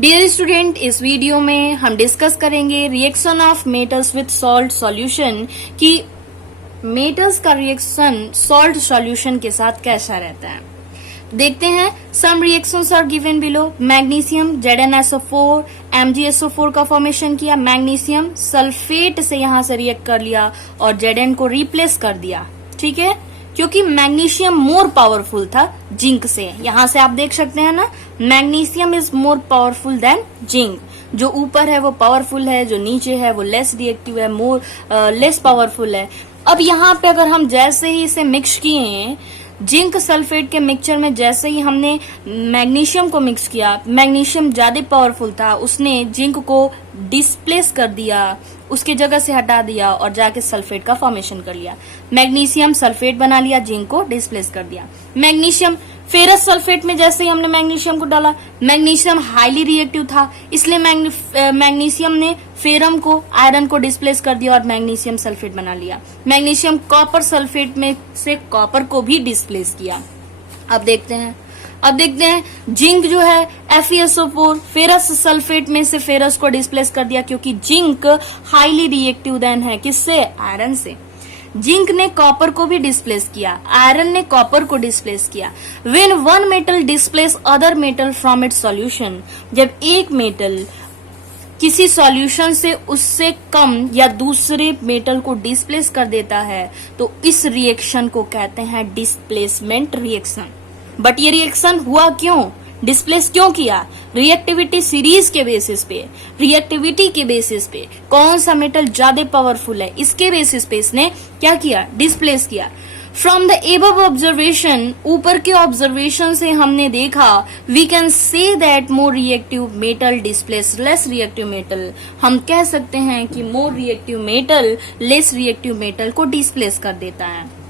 Dear student, इस video में हम डिस्कस करेंगे reaction of metals with salt solution कि मेटल्स का रिएक्शन सॉल्ट सॉल्यूशन के साथ कैसा रहता है। देखते हैं। Some reactions are given below. Magnesium ZnSO4 MgSO4 का फॉर्मेशन किया। मैग्नीशियम सल्फेट से यहां से रिएक्ट कर लिया और Zn को रिप्लेस कर दिया। ठीक है, क्योंकि मैग्नीशियम मोर पावरफुल था जिंक से। यहां से आप देख सकते हैं ना, magnesium is more powerful than zinc. जो ऊपर है वो पावरफुल है, जो नीचे है वो लेस रिएक्टिव है, मोर लेस पावरफुल है। अब यहाँ पे अगर हम जैसे ही इसे मिक्स किए, जिंक सल्फेट के मिक्सचर में जैसे ही हमने मैग्नीशियम को मिक्स किया, मैग्नीशियम ज्यादा पावरफुल था, उसने जिंक को डिस्प्लेस कर दिया, उसके जगह से हटा दिया और जाके सल्फेट का फॉर्मेशन कर लिया। मैग्नीशियम सल्फेट बना लिया, जिंक को डिस्प्लेस कर दिया। मैग्नीशियम फेरस सल्फेट में जैसे ही हमने मैग्नीशियम को डाला, मैग्नीशियम हाईली रिएक्टिव था, इसलिए मैग्नीशियम ने फेरम को, आयरन को डिस्प्लेस कर दिया और मैग्नीशियम सल्फेट बना लिया। मैग्नीशियम कॉपर सल्फेट में से कॉपर को भी डिस्प्लेस किया। अब देखते हैं जिंक जो है FeSO4 फेरस सल्फेट में से फेरस को डिस्प्लेस कर दिया, क्योंकि जिंक हाईली रिएक्टिव देन है किससे, आयरन से। जिंक ने कॉपर को भी डिस्प्लेस किया, आयरन ने कॉपर को डिस्प्लेस किया। When one metal displace other metal from its solution, जब एक मेटल किसी सॉल्यूशन से उससे कम या दूसरे मेटल को डिस्प्लेस कर देता है, तो इस रिएक्शन को कहते हैं डिस्प्लेसमेंट रिएक्शन। बट ये रिएक्शन हुआ क्यों, डिस्प्लेस क्यों किया? रिएक्टिविटी सीरीज के बेसिस पे, रिएक्टिविटी के बेसिस पे कौन सा मेटल ज्यादा पावरफुल है, इसके बेसिस पे इसने क्या किया, डिस्प्लेस किया। फ्रॉम द एबव ऑब्जर्वेशन, ऊपर के ऑब्जर्वेशन से हमने देखा, we can say that more reactive metal displace less reactive metal. हम कह सकते हैं कि more reactive metal less reactive metal को डिस्प्लेस कर देता है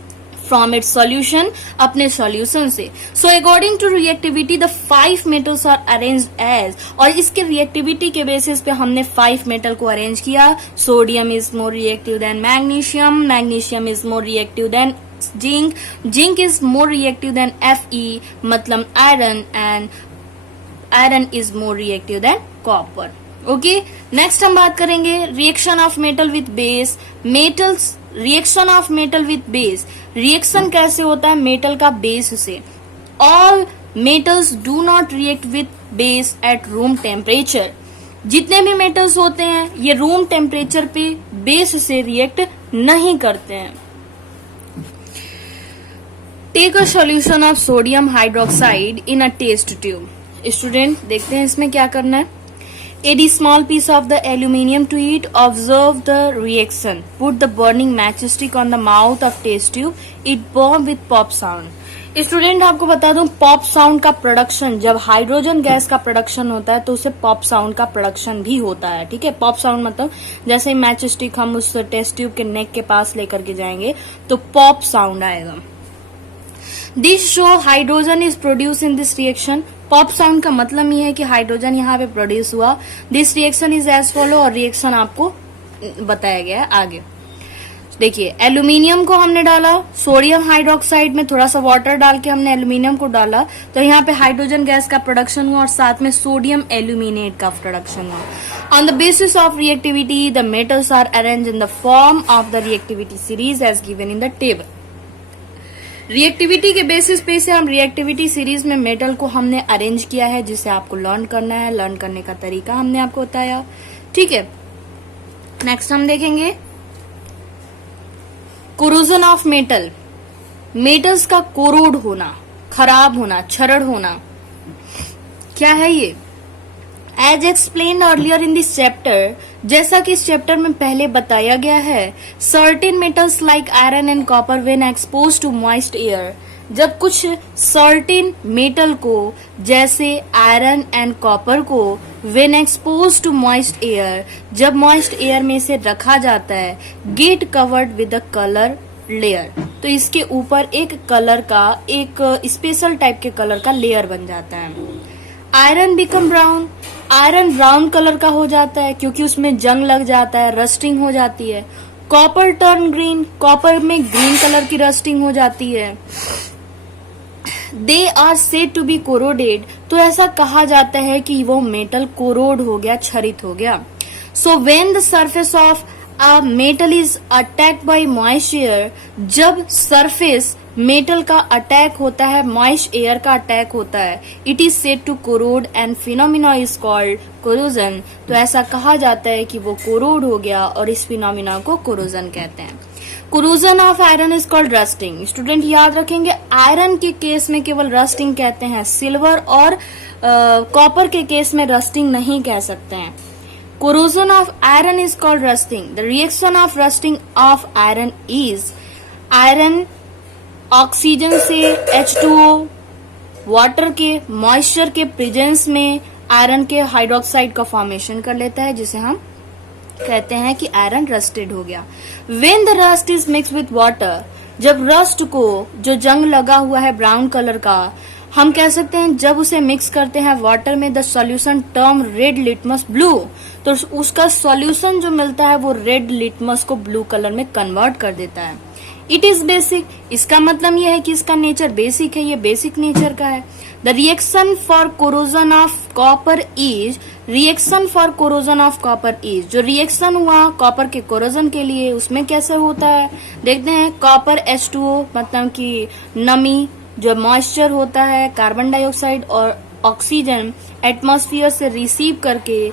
फ्रॉम इट्स सॉल्यूशन, अपने सॉल्यूशन से। So according to reactivity the 5 metals are arranged as, और इसके रिएक्टिविटी के बेसिस पे हमने 5 मेटल को अरेंज किया। Sodium is more reactive than magnesium, magnesium is more reactive than zinc, zinc is more reactive than Fe मतलब iron, and iron is more reactive than copper. Okay, next हम बात करेंगे reaction of metal with base. Metals, reaction of metal with base, reaction कैसे होता है metal का base से। All metals do not react with base at room temperature. जितने भी मेटल्स होते हैं ये रूम टेम्परेचर पे बेस से रिएक्ट नहीं करते हैं। Take a solution of sodium hydroxide in a test tube. Student देखते हैं इसमें क्या करना है। Add a small piece of the aluminium to it. Observe the reaction. Put the burning matchstick on the mouth of test tube. It burn with pop sound. Student आपको बता दूं, pop sound का प्रोडक्शन, जब hydrogen gas का production होता है तो उसे पॉप साउंड का प्रोडक्शन भी होता है। ठीक है, पॉप साउंड मतलब जैसे ही मैच स्टिक हम उस टेस्ट ट्यूब के नेक के पास लेकर के जाएंगे तो पॉप साउंड आएगा। This show hydrogen is produce in this reaction. Pop sound का मतलब ये है कि हाइड्रोजन यहाँ पे प्रोड्यूस हुआ। This reaction is as follow, और रिएक्शन आपको बताया गया है आगे। देखिए, एल्यूमिनियम को हमने डाला, सोडियम हाइड्रोक्साइड में थोड़ा सा वाटर डाल के हमने एल्यूमिनियम को डाला, तो यहाँ पे हाइड्रोजन गैस का प्रोडक्शन हुआ और साथ में सोडियम एल्यूमिनेट का प्रोडक्शन हुआ। On the basis of reactivity the metals are arrange in the form of the reactivity series as given in the table. Reactivity के बेसिस पे से हम रिएक्टिविटी सीरीज में मेटल को हमने अरेंज किया है, जिसे आपको लर्न करना है। लर्न करने का तरीका हमने आपको बताया। ठीक है, नेक्स्ट हम देखेंगे कोरोजन ऑफ मेटल। मेटल्स का कोरोड होना, खराब होना, क्षरण होना, क्या है ये? As explain earlier in this chapter, जैसा कि इस चैप्टर में पहले बताया गया है, certain metals like iron and copper when expose to moist air, जब कुछ सर्टेन मेटल को जैसे आयरन एंड कॉपर को when expose to moist air, जब मॉइस्ट एयर में से रखा जाता है, get covered with a colour layer, तो इसके ऊपर एक कलर का, एक स्पेशल टाइप के कलर का लेयर बन जाता है। Iron become brown, iron brown colour का हो जाता है क्योंकि उसमें जंग लग जाता है, रस्टिंग हो जाती है। कॉपर टर्न ग्रीन, कॉपर में ग्रीन कलर की रस्टिंग हो जाती है। They are said to be corroded, तो ऐसा कहा जाता है कि वो मेटल कोरोड हो गया, क्षरित हो गया। So when the surface of a metal is attacked by moist air, जब सरफेस मेटल का अटैक होता है, मॉइस्ट एयर का अटैक होता है, it is said to corrode and phenomena is called corrosion, तो ऐसा कहा जाता है कि वो कोरोड हो गया और इस फिनोमिना को कोरोजन कहते हैं। Corrosion of iron is called rusting. Student याद रखेंगे, आयरन के केस में केवल रस्टिंग कहते हैं, सिल्वर और कॉपर के केस में रस्टिंग नहीं कह सकते हैं। Corrosion of iron is called rusting. The reaction of rusting of iron is, iron oxygen से H2O, वाटर के मॉइस्चर के प्रेजेंस में आयरन के हाइड्रोक्साइड का फॉर्मेशन कर लेता है, जिसे हम कहते हैं कि आयरन रस्टेड हो गया। When the rust is mixed with water, जब रस्ट को, जो जंग लगा हुआ है ब्राउन कलर का, हम कह सकते हैं जब उसे मिक्स करते हैं वाटर में, the solution term red litmus blue, तो उसका सॉल्यूशन जो मिलता है वो रेड लिटमस को ब्लू कलर में कन्वर्ट कर देता है। इट इज बेसिक, इसका मतलब यह है कि इसका नेचर बेसिक है, ये बेसिक नेचर का है। The reaction for corrosion of copper is, reaction for corrosion of copper is, जो रिएक्शन हुआ कॉपर के कोरोजन के लिए, उसमें कैसे होता है देखते हैं। कॉपर H2O मतलब कि नमी, जो मॉइस्चर होता है, कार्बन डाइऑक्साइड और ऑक्सीजन एटमॉस्फेयर से रिसीव करके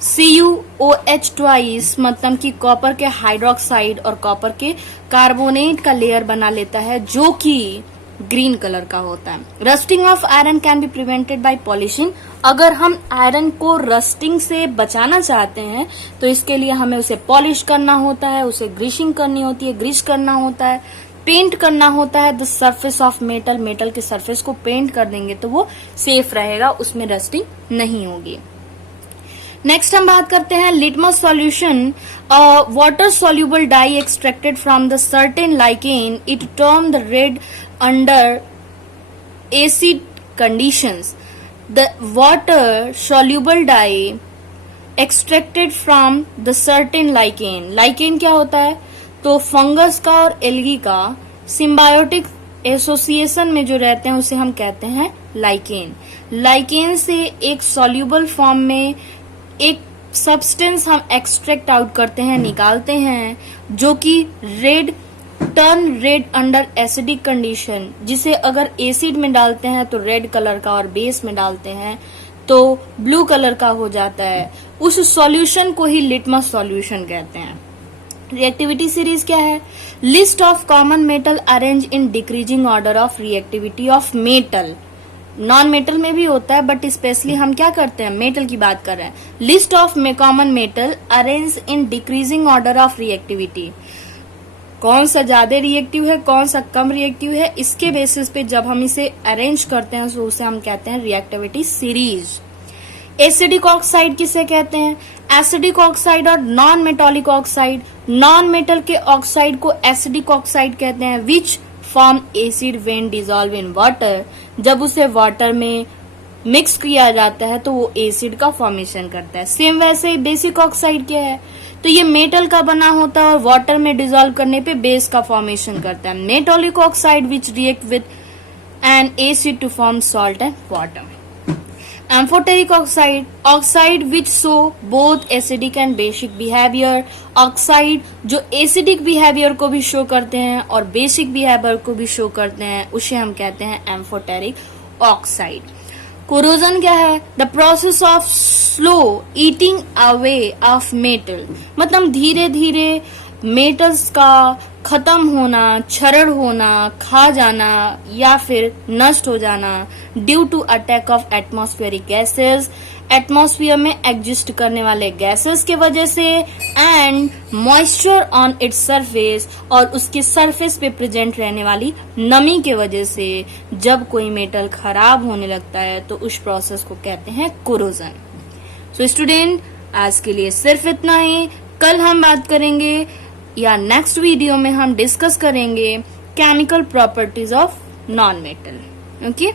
CuOH ट्वाइस मतलब कि कॉपर के हाइड्रोक्साइड और कॉपर के कार्बोनेट का लेयर बना लेता है, जो कि ग्रीन कलर का होता है। Rusting of iron can be prevented by polishing. अगर हम आयरन को रस्टिंग से बचाना चाहते हैं तो इसके लिए हमें उसे पॉलिश करना होता है, उसे ग्रीसिंग करनी होती है, ग्रीस करना होता है, पेंट करना होता है। The surface of metal, metal के सरफेस को पेंट कर देंगे तो वो सेफ रहेगा, उसमें रस्टिंग नहीं होगी। नेक्स्ट हम बात करते हैं litmus solution. Water soluble dye extracted from the certain lichen, it turned the red under acid conditions. The water soluble dye extracted from the certain lichen, lichen क्या होता है, तो फंगस का और एल्गी का सिम्बायोटिक एसोसिएशन में जो रहते हैं उसे हम कहते हैं लाइकेन। लाइकेन से एक सॉल्यूबल फॉर्म में एक सब्सटेंस हम एक्सट्रैक्ट आउट करते हैं, निकालते हैं, जो कि red, turn red under acidic condition, जिसे अगर एसिड में डालते हैं तो रेड कलर का और बेस में डालते हैं तो ब्लू कलर का हो जाता है। उस सॉल्यूशन को ही लिटमस सॉल्यूशन कहते हैं। रिएक्टिविटी सीरीज क्या है? List of common metal arrange in decreasing order of reactivity of metal. Non metal में भी होता है बट स्पेशली हम क्या करते हैं, मेटल की बात कर रहे हैं। List of common metal arrange in decreasing order of reactivity, कौन सा ज्यादा रिएक्टिव है, कौन सा कम रिएक्टिव है, इसके बेसिस पे जब हम इसे अरेंज करते हैं तो उसे हम कहते हैं रिएक्टिविटी सीरीज। एसिडिक ऑक्साइड किसे कहते हैं? एसिडिक ऑक्साइड और नॉन मेटोलिक ऑक्साइड, नॉन मेटल के ऑक्साइड को एसिडिक ऑक्साइड कहते हैं। Which form acid when dissolve in water, जब उसे वाटर में मिक्स किया जाता है तो वो एसिड का फॉर्मेशन करता है। सेम वैसे ही बेसिक ऑक्साइड क्या है, तो ये मेटल का बना होता है और वाटर में डिसॉल्व करने पे बेस का फॉर्मेशन करता है। Metallic oxide which react with an acid to form salt and water. Amphoteric oxide, oxide which show both acidic and basic behaviour, oxide जो एसिडिक बिहेवियर को भी शो करते हैं और बेसिक बिहेवियर को भी शो करते हैं, उसे हम कहते हैं एम्फोटेरिक ऑक्साइड। कोरोजन क्या है? The process of slow eating away of metal, मतलब धीरे धीरे मेटल्स का खत्म होना, क्षरण होना, खा जाना या फिर नष्ट हो जाना due to attack of atmospheric gases, atmosphere में एग्जिस्ट करने वाले गैसेस के वजह से, and moisture on its surface, और उसके सरफेस पे प्रेजेंट रहने वाली नमी के वजह से जब कोई मेटल खराब होने लगता है तो उस प्रोसेस को कहते हैं कोरोजन। सो स्टूडेंट, आज के लिए सिर्फ इतना ही। कल हम बात करेंगे या नेक्स्ट वीडियो में हम डिस्कस करेंगे chemical properties of non metal. Okay.